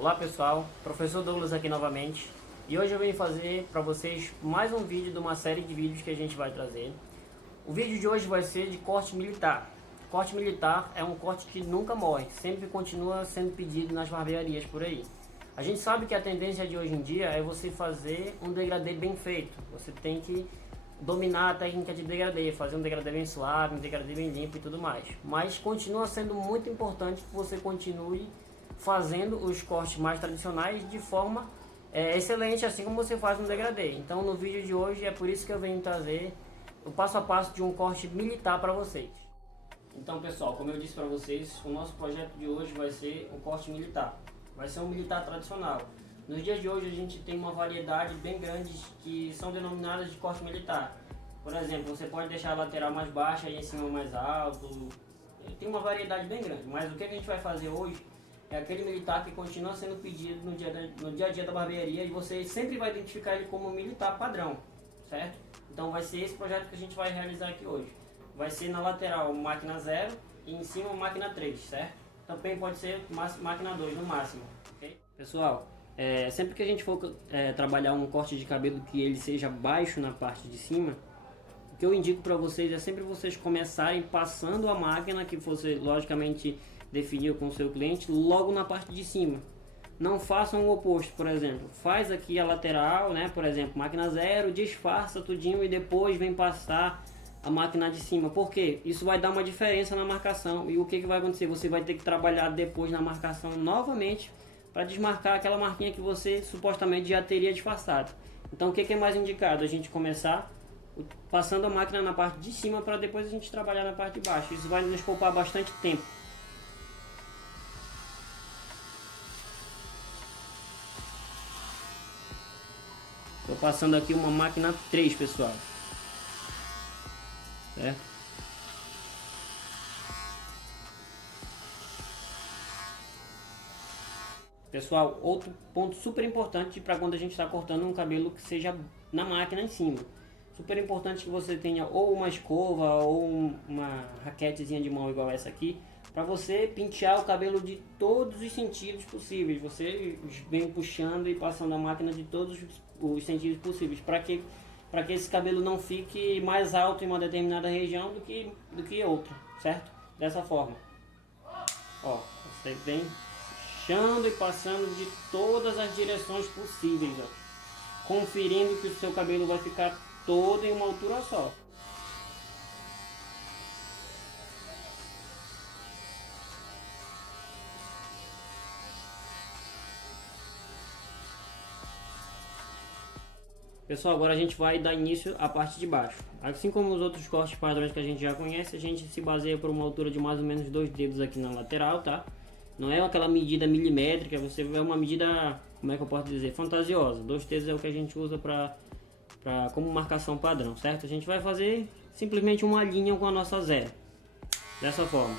Olá pessoal, Professor Douglas aqui novamente, e hoje eu venho fazer para vocês mais um vídeo de uma série de vídeos que a gente vai trazer. O vídeo de hoje vai ser de corte militar. Corte militar é um corte que nunca morre, sempre continua sendo pedido nas barbearias por aí. A gente sabe que a tendência de hoje em dia é você fazer um degradê bem feito. Você tem que dominar a técnica de degradê, fazer um degradê bem suave, um degradê bem limpo e tudo mais. Mas continua sendo muito importante que você continue fazendo os cortes mais tradicionais de forma excelente, assim como você faz no degradê. Então no vídeo de hoje é por isso que eu venho trazer o passo a passo de um corte militar para vocês. Então pessoal, como eu disse para vocês, o nosso projeto de hoje vai ser um corte militar. Vai ser um militar tradicional. Nos dias de hoje a gente tem uma variedade bem grande que são denominadas de corte militar. Por exemplo, você pode deixar a lateral mais baixa e em cima mais alto. Tem uma variedade bem grande, mas o que a gente vai fazer hoje é aquele militar que continua sendo pedido no dia a dia da barbearia, e você sempre vai identificar ele como militar padrão, certo? Então vai ser esse projeto que a gente vai realizar aqui hoje. Vai ser na lateral máquina 0 e em cima máquina 3, certo? Também pode ser máquina 2 no máximo, ok? Pessoal, sempre que a gente for trabalhar um corte de cabelo que ele seja baixo na parte de cima, o que eu indico para vocês é sempre vocês começarem passando a máquina que você logicamente definiu com o seu cliente logo na parte de cima. Não façam o oposto, por exemplo, faz aqui a lateral, né? Por exemplo, máquina 0, disfarça tudinho e depois vem passar a máquina de cima. Por quê? Isso vai dar uma diferença na marcação. E o que vai acontecer? Você vai ter que trabalhar depois na marcação novamente para desmarcar aquela marquinha que você supostamente já teria disfarçado. Então o que é mais indicado? A gente começar passando a máquina na parte de cima para depois a gente trabalhar na parte de baixo. Isso vai nos poupar bastante tempo. Estou passando aqui uma máquina 3, pessoal. Certo? Pessoal, outro ponto super importante para quando a gente está cortando um cabelo que seja na máquina em cima. Super importante que você tenha ou uma escova ou uma raquetezinha de mão igual essa aqui, para você pentear o cabelo de todos os sentidos possíveis. Você vem puxando e passando a máquina de todos os sentidos possíveis, para que esse cabelo não fique mais alto em uma determinada região do que outra, certo? Dessa forma. Ó, você vem puxando e passando de todas as direções possíveis, ó, conferindo que o seu cabelo vai ficar todo em uma altura só. Pessoal, agora a gente vai dar início à parte de baixo. Assim como os outros cortes padrões que a gente já conhece, a gente se baseia por uma altura de mais ou menos 2 dedos aqui na lateral, tá? Não é aquela medida milimétrica, você vê uma medida, como é que eu posso dizer, fantasiosa. 2 dedos é o que a gente usa como marcação padrão, certo? A gente vai fazer simplesmente uma linha com a nossa 0, dessa forma.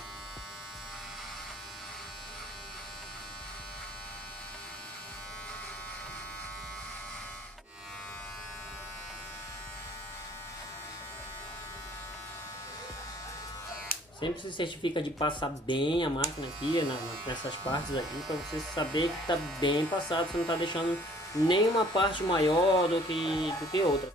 Sempre se certifica de passar bem a máquina aqui, nessas partes aqui, para você saber que está bem passado, você não está deixando nenhuma parte maior do que outra.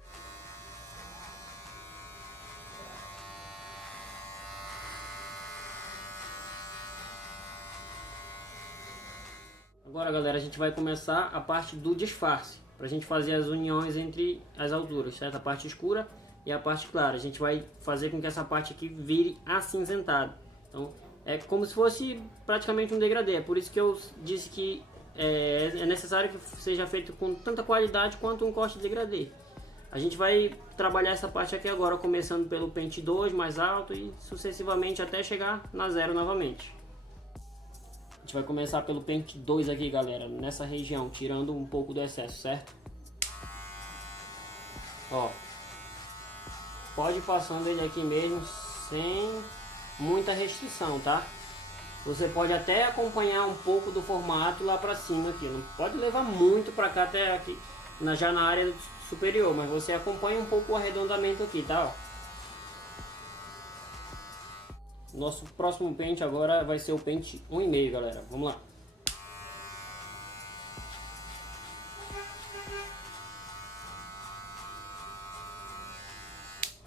Agora galera, a gente vai começar a parte do disfarce, para a gente fazer as uniões entre as alturas, certo? A parte escura e a parte clara. A gente vai fazer com que essa parte aqui vire acinzentada. Então é como se fosse praticamente um degradê. É por isso que eu disse que é necessário que seja feito com tanta qualidade quanto um corte de degradê. A gente vai trabalhar essa parte aqui agora, começando pelo pente 2 mais alto e sucessivamente até chegar na 0 novamente. A gente vai começar pelo pente 2 aqui, galera, nessa região, tirando um pouco do excesso, certo? Ó, pode ir passando ele aqui mesmo, sem muita restrição, tá? Você pode até acompanhar um pouco do formato lá pra cima aqui. Não pode levar muito pra cá até aqui, já na área superior, mas você acompanha um pouco o arredondamento aqui, tá? Nosso próximo pente agora vai ser o pente 1,5, galera. Vamos lá.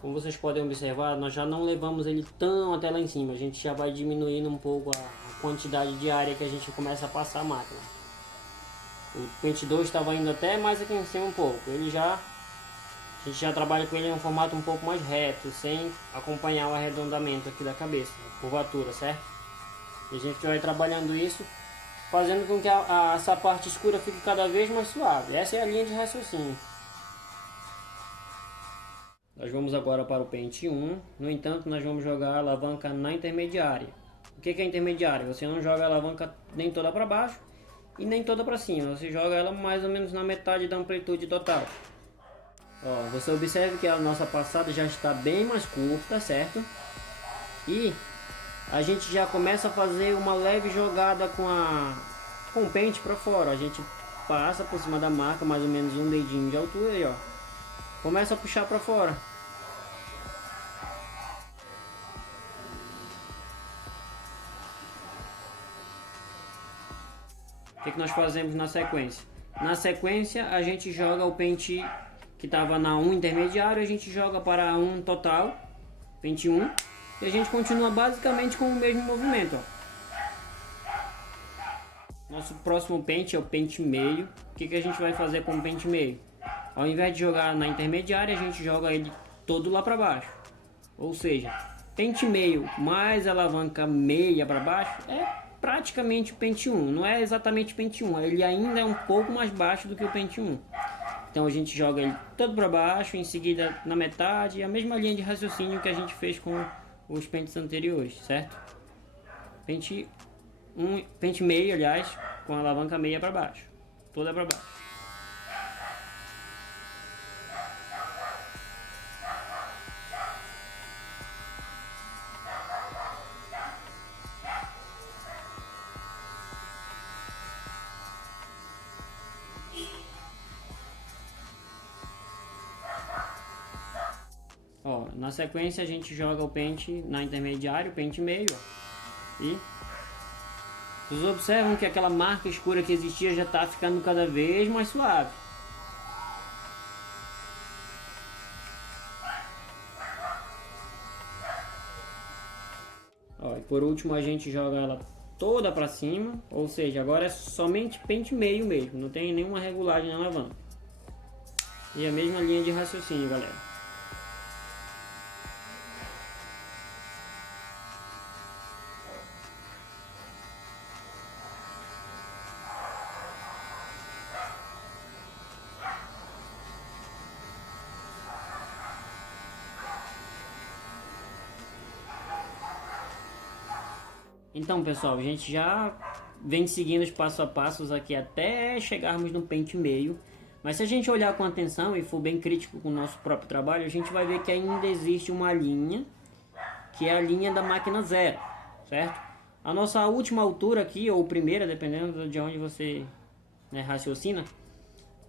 Como vocês podem observar, nós já não levamos ele tão até lá em cima. A gente já vai diminuindo um pouco a quantidade de área que a gente começa a passar a máquina. O pente 2 estava indo até mais aqui em cima um pouco. A gente já trabalha com ele em um formato um pouco mais reto, sem acompanhar o arredondamento aqui da cabeça, a curvatura, certo? E a gente vai trabalhando isso, fazendo com que essa parte escura fique cada vez mais suave. Essa é a linha de raciocínio. Nós vamos agora para o pente 1, no entanto nós vamos jogar a alavanca na intermediária. O que é intermediária? Você não joga a alavanca nem toda para baixo e nem toda para cima, você joga ela mais ou menos na metade da amplitude total. Ó, você observe que a nossa passada já está bem mais curta, certo? E a gente já começa a fazer uma leve jogada com o pente para fora. A gente passa por cima da marca, mais ou menos um dedinho de altura aí, ó. Começa a puxar para fora. O que nós fazemos na sequência? Na sequência a gente joga o pente que estava na 1 intermediário, a gente joga para 1 total, pente 1, e a gente continua basicamente com o mesmo movimento, ó. Nosso próximo pente é o pente meio. O que a gente vai fazer com o pente meio? Ao invés de jogar na intermediária, a gente joga ele todo lá para baixo. Ou seja, pente meio mais alavanca meia para baixo é praticamente o pente 1. Não é exatamente o pente 1, ele ainda é um pouco mais baixo do que o pente 1. Então a gente joga ele todo para baixo, em seguida na metade, a mesma linha de raciocínio que a gente fez com os pentes anteriores, certo? Pente meio, aliás, com a alavanca meia para baixo, toda para baixo. Ó, na sequência a gente joga o pente na intermediária, o pente meio, ó, e vocês observam que aquela marca escura que existia já está ficando cada vez mais suave. Ó, e por último a gente joga ela toda para cima, ou seja, agora é somente pente meio mesmo, não tem nenhuma regulagem na alavanca. E a mesma linha de raciocínio, galera. Então, pessoal, a gente já vem seguindo os passo a passos aqui até chegarmos no pente meio. Mas se a gente olhar com atenção e for bem crítico com o nosso próprio trabalho, a gente vai ver que ainda existe uma linha, que é a linha da máquina zero, certo? A nossa última altura aqui, ou primeira, dependendo de onde você, né, raciocina,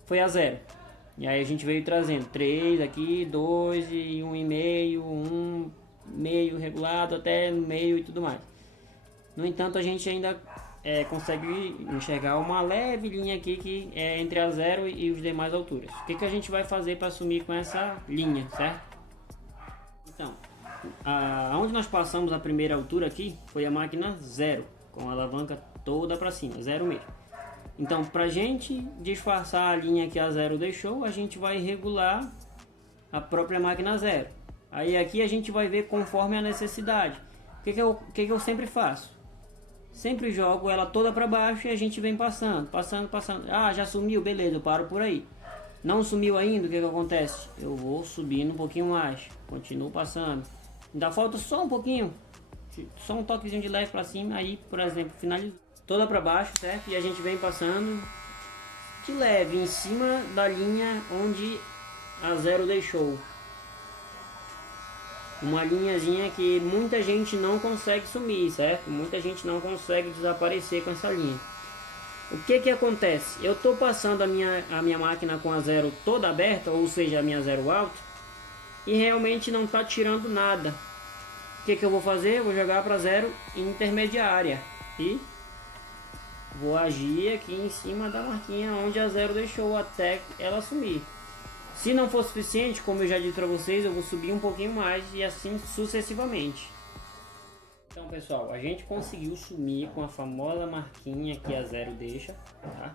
foi a zero. E aí a gente veio trazendo 3 aqui, 2 e 1,5, 1 meio regulado até meio e tudo mais. No entanto, a gente ainda consegue enxergar uma leve linha aqui que é entre a zero e os demais alturas. O que a gente vai fazer para assumir com essa linha, certo? Então, aonde nós passamos a primeira altura aqui foi a máquina zero, com a alavanca toda para cima, zero mesmo. Então, para a gente disfarçar a linha que a zero deixou, a gente vai regular a própria máquina zero. Aí aqui a gente vai ver conforme a necessidade. O que eu sempre faço? Sempre jogo ela toda para baixo e a gente vem passando. Ah, já sumiu, beleza, eu paro por aí. Não sumiu ainda, o que acontece? Eu vou subindo um pouquinho mais, continuo passando. Ainda falta só um pouquinho, só um toquezinho de leve para cima, aí, por exemplo, finalizo toda para baixo, certo? E a gente vem passando de leve em cima da linha onde a zero deixou. Uma linhazinha que muita gente não consegue sumir, certo? Muita gente não consegue desaparecer com essa linha. O que acontece? Eu estou passando a minha máquina com a zero toda aberta, ou seja, a minha zero alta, e realmente não está tirando nada. O que eu vou fazer? Eu vou jogar para zero intermediária e vou agir aqui em cima da marquinha onde a zero deixou até ela sumir. Se não for suficiente, como eu já disse para vocês, eu vou subir um pouquinho mais e assim sucessivamente. Então pessoal, a gente conseguiu sumir com a famosa marquinha que a zero deixa, tá?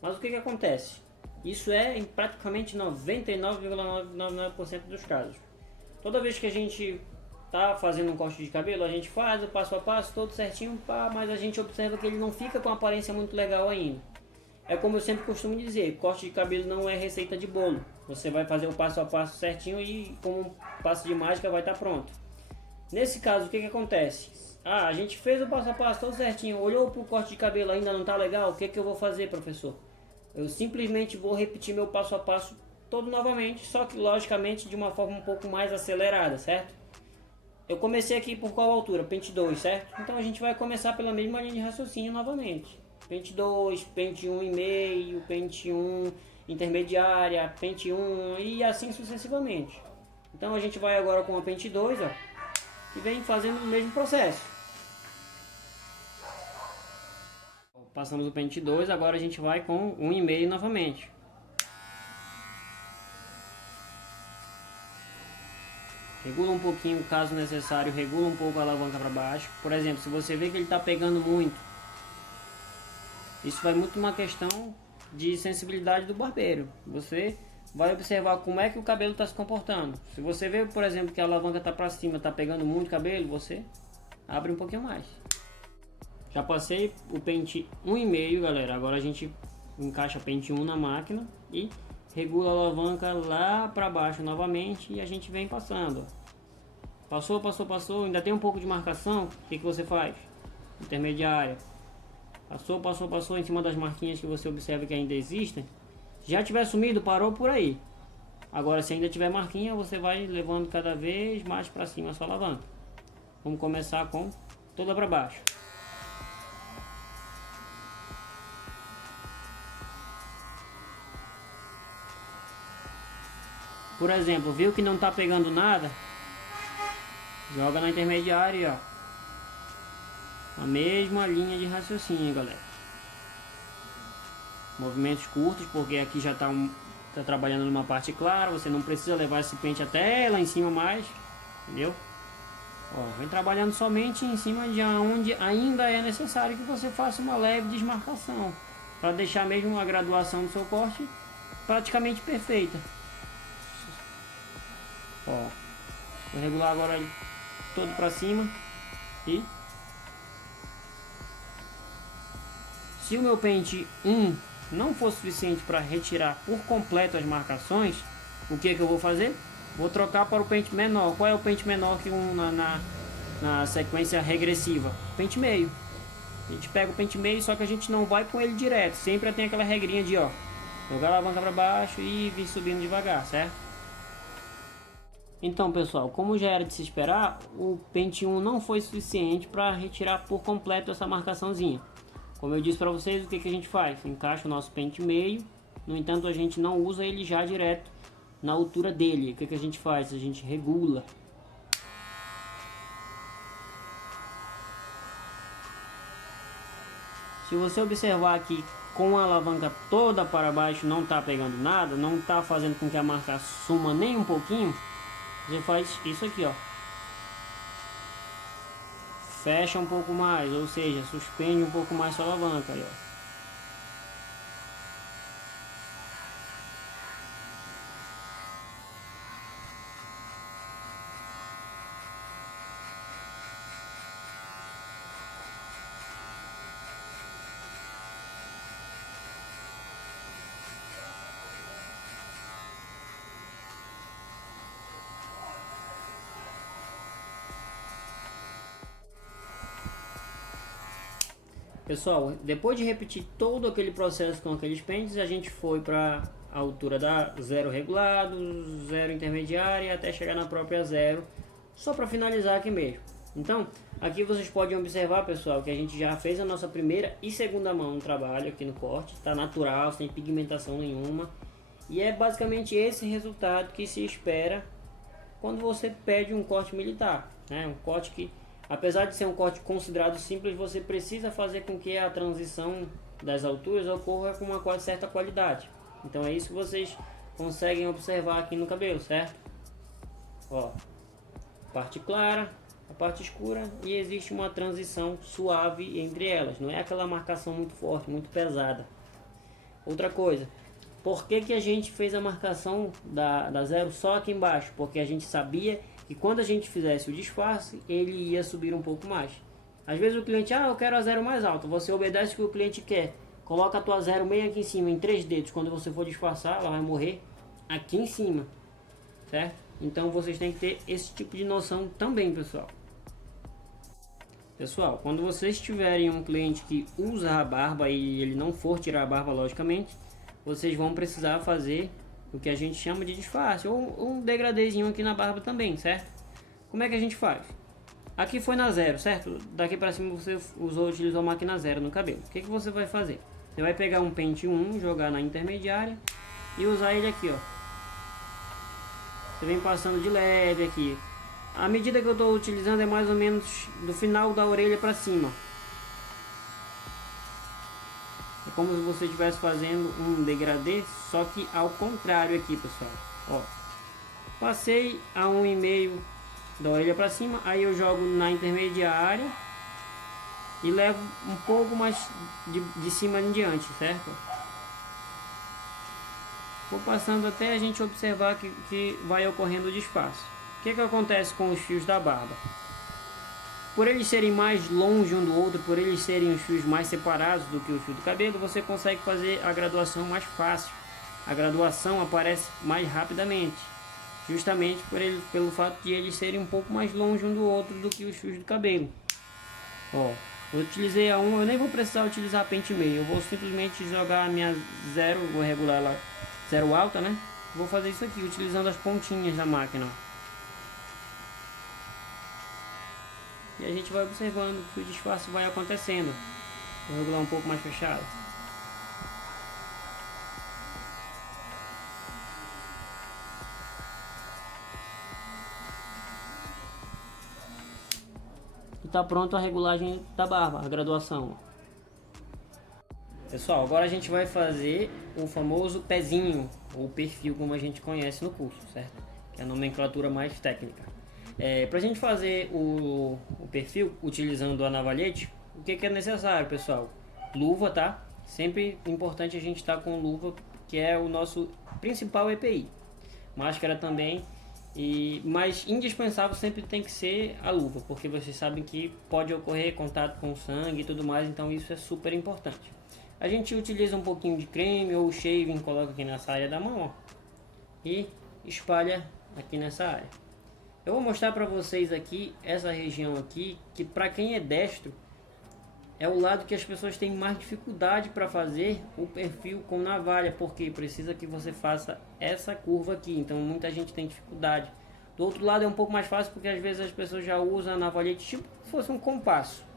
Mas o que acontece? Isso é em praticamente 99,999% dos casos. Toda vez que a gente tá fazendo um corte de cabelo, a gente faz o passo a passo todo certinho, mas a gente observa que ele não fica com uma aparência muito legal ainda. É como eu sempre costumo dizer, corte de cabelo não é receita de bolo. Você vai fazer o passo a passo certinho e com um passo de mágica vai estar pronto. Nesse caso, o que acontece? A gente fez o passo a passo todo certinho, olhou para o corte de cabelo, ainda não está legal, o que eu vou fazer, professor? Eu simplesmente vou repetir meu passo a passo todo novamente, só que logicamente de uma forma um pouco mais acelerada, certo? Eu comecei aqui por qual altura? Pente 2, certo? Então a gente vai começar pela mesma linha de raciocínio novamente. Pente 2, pente 1,5, pente 1, intermediária, pente 1 e assim sucessivamente. Então a gente vai agora com a pente 2, ó, e vem fazendo o mesmo processo. Passamos o pente 2, agora a gente vai com 1,5 novamente. Regula um pouquinho, caso necessário, regula um pouco a alavanca para baixo. Por exemplo, se você vê que ele está pegando muito, isso vai muito uma questão de sensibilidade do barbeiro. Você vai observar como é que o cabelo está se comportando. Se você vê, por exemplo, que a alavanca está para cima, está pegando muito cabelo, você abre um pouquinho mais. Já passei o pente 1,5, galera. Agora a gente encaixa pente 1 na máquina e regula a alavanca lá para baixo novamente e a gente vem passando. Passou, passou, passou. Ainda tem um pouco de marcação. O que você faz? Intermediária. Passou, passou, passou em cima das marquinhas que você observa que ainda existem. Se já tiver sumido, parou por aí. Agora, se ainda tiver marquinha, você vai levando cada vez mais para cima a sua alavanca. Vamos começar com toda para baixo. Por exemplo, viu que não está pegando nada? Joga na intermediária, ó. A mesma linha de raciocínio, galera. Movimentos curtos, porque aqui já tá trabalhando numa parte clara. Você não precisa levar esse pente até lá em cima mais, entendeu? Ó, vem trabalhando somente em cima de onde ainda é necessário que você faça uma leve desmarcação, para deixar mesmo a graduação do seu corte praticamente perfeita. Ó, vou regular agora ele todo para cima e se o meu pente 1 não for suficiente para retirar por completo as marcações, o que eu vou fazer? Vou trocar para o pente menor. Qual é o pente menor que na sequência regressiva? Pente meio. A gente pega o pente meio, só que a gente não vai com ele direto. Sempre tem aquela regrinha de, ó, jogar a alavanca para baixo e vir subindo devagar, certo? Então, pessoal, como já era de se esperar, o pente 1 não foi suficiente para retirar por completo essa marcaçãozinha. Como eu disse para vocês, o que a gente faz? Encaixa o nosso pente meio, no entanto a gente não usa ele já direto na altura dele. O que a gente faz? A gente regula. Se você observar aqui, com a alavanca toda para baixo não está pegando nada, não está fazendo com que a marca suma nem um pouquinho, você faz isso aqui, ó. Fecha um pouco mais, ou seja, suspende um pouco mais sua alavanca aí, ó. Pessoal, depois de repetir todo aquele processo com aqueles pentes, a gente foi para a altura da zero regulado, zero intermediária, até chegar na própria zero, só para finalizar aqui mesmo. Então, aqui vocês podem observar, pessoal, que a gente já fez a nossa primeira e segunda mão no trabalho aqui no corte, está natural, sem pigmentação nenhuma, e é basicamente esse resultado que se espera quando você pede um corte militar, né? Um corte que, apesar de ser um corte considerado simples, você precisa fazer com que a transição das alturas ocorra com uma certa qualidade. Então é isso que vocês conseguem observar aqui no cabelo, certo? Ó, parte clara, a parte escura, e existe uma transição suave entre elas, não é aquela marcação muito forte, muito pesada. Outra coisa, por que que a gente fez a marcação da zero só aqui embaixo? Porque a gente sabia que quando a gente fizesse o disfarce, ele ia subir um pouco mais. Às vezes o cliente, eu quero a zero mais alta. Você obedece o que o cliente quer. Coloca a tua zero bem aqui em cima, em 3 dedos. Quando você for disfarçar, ela vai morrer aqui em cima, certo? Então vocês têm que ter esse tipo de noção também, pessoal. Pessoal, quando vocês tiverem um cliente que usa a barba e ele não for tirar a barba, logicamente, vocês vão precisar fazer o que a gente chama de disfarce, ou um degradêzinho aqui na barba também, certo? Como é que a gente faz? Aqui foi na zero, certo? Daqui para cima você utilizou a máquina zero no cabelo. O que você vai fazer? Você vai pegar um pente 1, jogar na intermediária e usar ele aqui, ó. Você vem passando de leve aqui. A medida que eu estou utilizando é mais ou menos do final da orelha para cima. É como se você estivesse fazendo um degradê, só que ao contrário aqui, pessoal. Ó, passei a 1,5 da orelha para cima, aí eu jogo na intermediária e levo um pouco mais de cima em diante, certo? Vou passando até a gente observar que vai ocorrendo o disfarce. O que acontece com os fios da barba? Por eles serem mais longe um do outro, por eles serem os fios mais separados do que o fio do cabelo, você consegue fazer a graduação mais fácil. A graduação aparece mais rapidamente, justamente pelo fato de eles serem um pouco mais longe um do outro do que os fios do cabelo. Ó, eu utilizei a 1, eu nem vou precisar utilizar a pente meio, eu vou simplesmente jogar a minha zero, vou regular ela zero alta, né? Vou fazer isso aqui, utilizando as pontinhas da máquina. E a gente vai observando que o disfarce vai acontecendo. Vou regular um pouco mais fechado. E tá pronto a regulagem da barba, a graduação. Pessoal, agora a gente vai fazer o famoso pezinho, ou perfil como a gente conhece no curso, certo? Que é a nomenclatura mais técnica. Para a gente fazer o perfil utilizando a navalhete, o que é necessário, pessoal? Luva, tá? Sempre importante a gente estar com luva, que é o nosso principal EPI. Máscara também, mas indispensável sempre tem que ser a luva, porque vocês sabem que pode ocorrer contato com sangue e tudo mais, então isso é super importante. A gente utiliza um pouquinho de creme ou shaving, coloca aqui nessa área da mão, ó, e espalha aqui nessa área. Eu vou mostrar para vocês aqui essa região aqui, que para quem é destro é o lado que as pessoas têm mais dificuldade para fazer o perfil com navalha, porque precisa que você faça essa curva aqui, então muita gente tem dificuldade. Do outro lado é um pouco mais fácil, porque às vezes as pessoas já usam a navalhete tipo se fosse um compasso.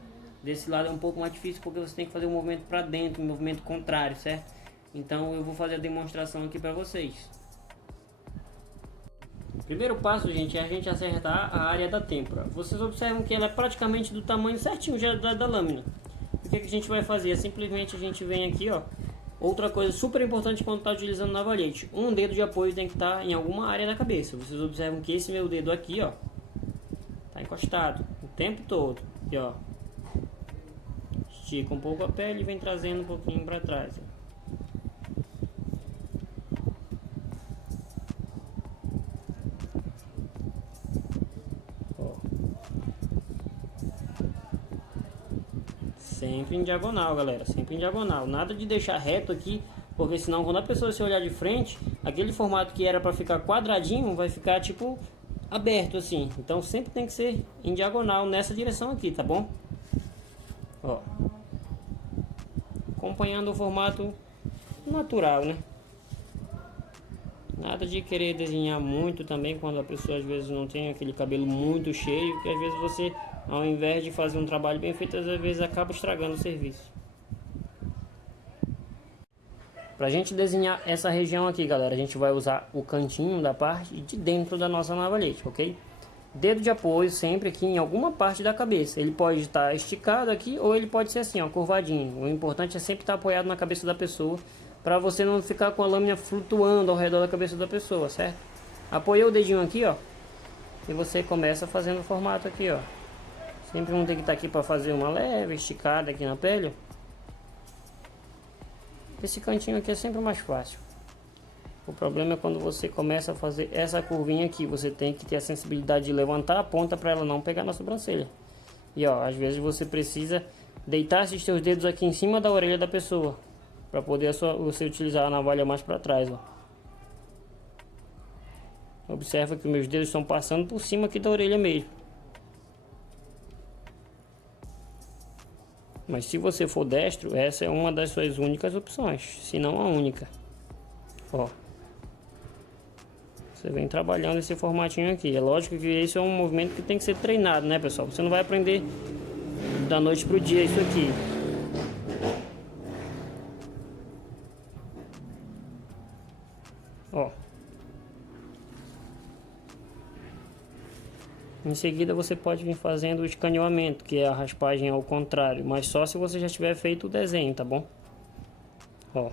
Desse lado é um pouco mais difícil, porque você tem que fazer um movimento para dentro, um movimento contrário, certo? Então eu vou fazer a demonstração aqui para vocês. O primeiro passo, gente, é a gente acertar a área da têmpora. Vocês observam que ela é praticamente do tamanho certinho já da lâmina. O que a gente vai fazer? É simplesmente a gente vem aqui, ó. Outra coisa super importante quando está utilizando navalhete. Um dedo de apoio tem que estar em alguma área da cabeça. Vocês observam que esse meu dedo aqui, ó, tá encostado o tempo todo. Aqui, ó. Estica um pouco a pele e vem trazendo um pouquinho para trás, ó. Sempre em diagonal, galera, sempre em diagonal, nada de deixar reto aqui, porque senão quando a pessoa se olhar de frente, aquele formato que era para ficar quadradinho vai ficar tipo aberto assim. Então sempre tem que ser em diagonal nessa direção aqui, tá bom? Ó, acompanhando o formato natural, né? Nada de querer desenhar muito também, quando a pessoa às vezes não tem aquele cabelo muito cheio, que às vezes você, ao invés de fazer um trabalho bem feito, às vezes acaba estragando o serviço. Pra gente desenhar essa região aqui, galera, a gente vai usar o cantinho da parte de dentro da nossa navalhete, ok? Dedo de apoio sempre aqui em alguma parte da cabeça. Ele pode estar esticado aqui ou ele pode ser assim, ó, curvadinho. O importante é sempre estar apoiado na cabeça da pessoa, para você não ficar com a lâmina flutuando ao redor da cabeça da pessoa, certo? Apoiou o dedinho aqui, ó, e você começa fazendo o formato aqui, ó. Sempre vamos ter que estar aqui para fazer uma leve esticada aqui na pele. Esse cantinho aqui é sempre mais fácil. O problema é quando você começa a fazer essa curvinha aqui. Você tem que ter a sensibilidade de levantar a ponta para ela não pegar na sobrancelha. E ó, às vezes você precisa deitar esses seus dedos aqui em cima da orelha da pessoa, para poder você utilizar a navalha mais para trás, ó. Observa que meus dedos estão passando por cima aqui da orelha mesmo. Mas se você for destro, essa é uma das suas únicas opções, se não a única. Ó, você vem trabalhando esse formatinho aqui. É lógico que esse é um movimento que tem que ser treinado, né, pessoal? Você não vai aprender da noite pro dia isso aqui. Ó. Em seguida você pode vir fazendo o escaneamento, que é a raspagem ao contrário, mas só se você já tiver feito o desenho, tá bom? Ó.